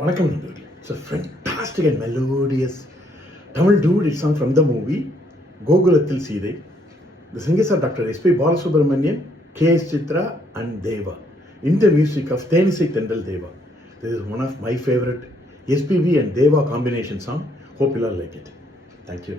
வணக்கம் நண்பர்களே. It's a fantastic and melodious Tamil duet song from the movie Gogulathil Seethai. The singers are Dr. S.P. Balasubramanian, K.S. Chitra and Deva. In the music of Thenisai Tendal Deva. This is one of my favorite SPB and Deva combination song. Hope you all like it. Thank you.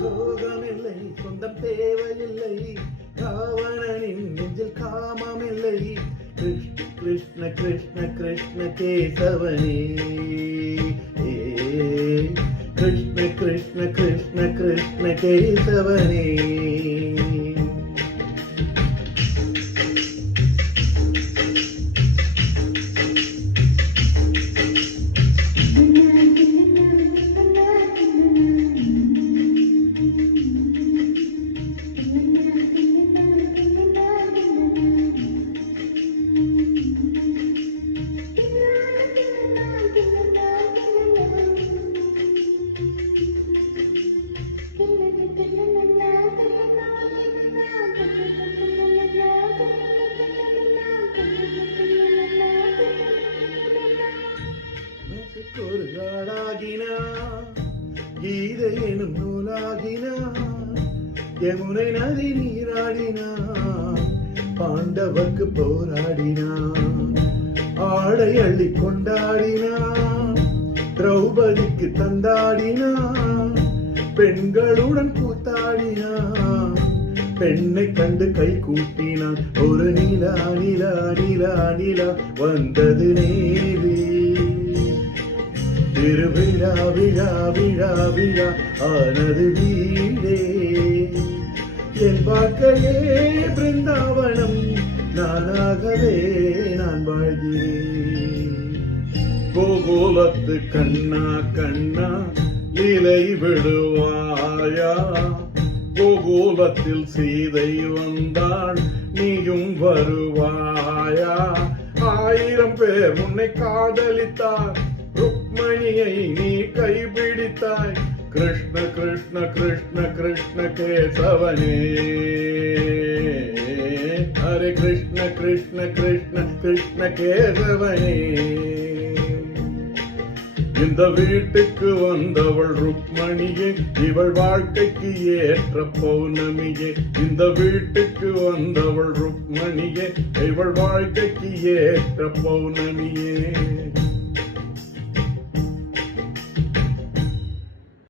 சோகமில்லை, சொந்தம் தேவையில்லை, ராவணனின் நெஞ்சில் காமமில்லை. கிருஷ்ண கிருஷ்ண கிருஷ்ண கேசவனே, கிருஷ்ண கிருஷ்ண கிருஷ்ண கிருஷ்ண கேசவனே. ஒரு நாடாகினா கீதை எனும் நூலாகினா, யமுனை நதி நீராடினா, பாண்டவர்க்கு போராடினா, ஆடை அள்ளி கொண்டாடினா, திரௌபதிக்கு தந்தாடினா, பெண்களுடன் கூத்தாடினா, பெண்ணை கண்டு கை கூட்டினான். ஒரு நிலா நிலா நிலா நிலா வந்தது நேரி, திருவிழா விழா விழா விழா ஆனது வீடே. என் வாழ்க்கையே பிருந்தாவனம், நானாகவே நான் வாழ்கிறேன். கோகுலத்து கண்ணா கண்ணா லீலை விடுவாயா, கோகுலத்தில் சீதை வந்தாள் நீயும் வருவாயா. மாயா. 1000 பேர் உன்னை காதலித்தார், ருக்மணியை நீ கைப்பிடித்தாய். கிருஷ்ண கிருஷ்ண கிருஷ்ண கிருஷ்ண கேசவனே, ஹரே கிருஷ்ண கிருஷ்ண கிருஷ்ண கிருஷ்ண கேசவனே. இந்த வீட்டுக்கு வந்தவள் ருக்மணியே, இவள் வாழ்க்கைக்கு ஏற்ற பௌர்ணமியே. இந்த வீட்டுக்கு வந்தவள் ருக்மணியே, இவள் வாழ்க்கைக்கு ஏற்ற பௌர்ணமியே.